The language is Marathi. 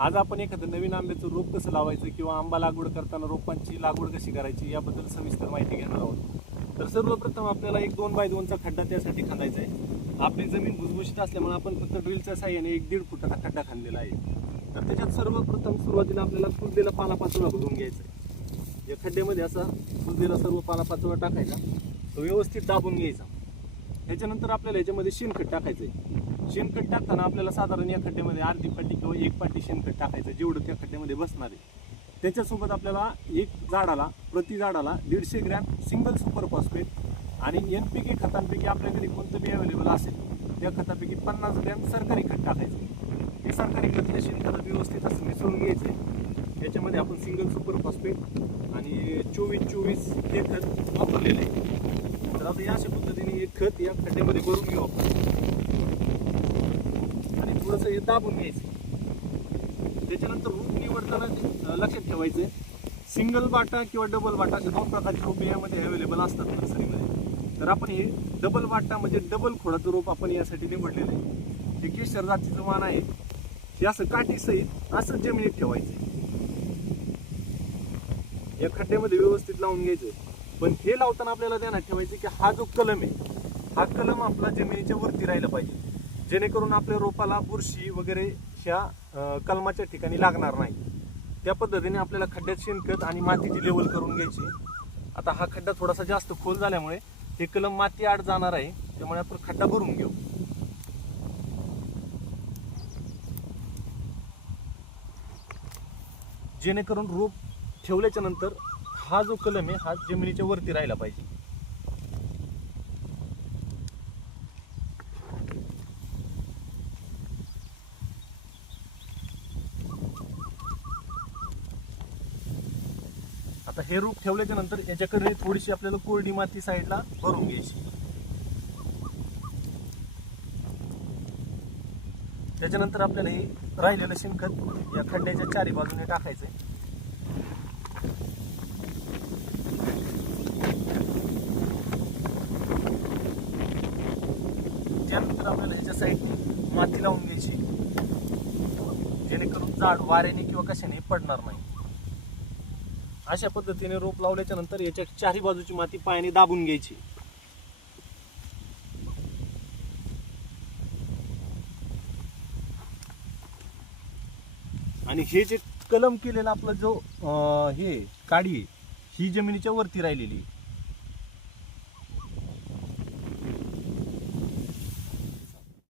आज आपण एखादं नवीन आंब्याचं रोप कसं लावायचं किंवा आंबा लागवड करताना रोपांची लागवड कशी करायची याबद्दल सविस्तर माहिती घेणार आहोत. तर सर्वप्रथम आपल्याला एक 2x2चा खड्डा त्यासाठी खणायचा आहे. आपली जमीन भुसभुशीत असल्यामुळे आपण फक्त ड्रिलच्या साहाय्याने 1-1.5 फुटाचा खड्डा खणलेला आहे. तर त्याच्यात सर्वप्रथम सुरुवातीला आपल्याला फुललेला पालापाचोळा भरून घ्यायचा आहे. या खड्ड्यामध्ये असा फुललेला सर्व पालापाचोळा टाकायचा, तो व्यवस्थित दाबून घ्यायचा. त्याच्यानंतर आपल्याला याच्यामध्ये शेणखत टाकायचं आहे. शेणखत टाकताना आपल्याला साधारण या खड्ड्यामध्ये अर्धी पाटी किंवा 1 पाटी शेणखत टाकायचं, जेवढं त्या खड्ड्यामध्ये बसणार आहे. त्याच्यासोबत आपल्याला प्रति झाडाला 150 ग्रॅम सिंगल सुपर फॉस्फेट आणि NPK खतांपैकी आपल्याकडे कोणतं बी अवेलेबल असेल त्या खतापैकी 50 ग्रॅम सरकारी खत टाकायचं. हे सरकारी खत त्या शेणखतात व्यवस्थित असं मिसळून घ्यायचं. याच्यामध्ये आपण सिंगल सुपर फॉस्फेट आणि 24-24 हे खत वापरलेलं आहे. तर आता या अशा पद्धतीने हे खत या खड्ड्यामध्ये भरून घेऊ आपण आणि थोडंसं हे दाबून घ्यायचं. त्याच्यानंतर रोप निवडताना लक्षात ठेवायचं, सिंगल बाटा किंवा डबल बाटा अशा 2 प्रकारचे रोप यामध्ये अवेलेबल असतात नर्सरीमध्ये. तर आपण हे डबल बाटा म्हणजे डबल खोडाचं रोप आपण यासाठी निवडलेलं आहे. हे केशर जातीचं वाण आहे. हे असं काठीसहित असं जमिनीत ठेवायचं, या खड्ड्यामध्ये व्यवस्थित लावून घ्यायचं. पण हे लावताना आपल्याला ध्यानात ठेवायचं की हा जो कलम आहे, हा कलम आपला जमिनीच्या वरती राहिला पाहिजे, जेणेकरून आपल्या रोपाला बुरशी वगैरे ह्या कलमाच्या ठिकाणी लागणार नाही. त्या पद्धतीने आपल्याला खड्ड्यात शेणखत आणि मातीची लेवल करून घ्यायची. आता हा खड्डा थोडासा जास्त खोल झाल्यामुळे हे कलम माती आड जाणार आहे, त्यामुळे आपण खड्डा भरून घेऊ. जेणेकरून रोप ठेवल्याच्या नंतर हा जो कलम आहे हा जमिनीच्या वरती राहिला पाहिजे. आता हे रोप ठेवल्याच्या नंतर याच्याकडे थोडीशी आपल्याला कोरडी माती साईडला भरून घ्यायची. त्याच्यानंतर आपल्याला हे राहिलेलं शेणखत या खड्ड्याच्या चारी बाजूने टाकायचंय. त्यानंतर आपल्याला ह्याच्या साईड माती लावून घ्यायची, जेणेकरून झाड वाऱ्याने किंवा कशाने पडणार नाही. अशा पद्धतीने रोप लावल्याच्या नंतर याच्या चारी बाजूची माती पायाने दाबून घ्यायची. आणि हे जे कलम केलेला आपला जो हे काडी ही जमिनीच्या वरती राहिलेली,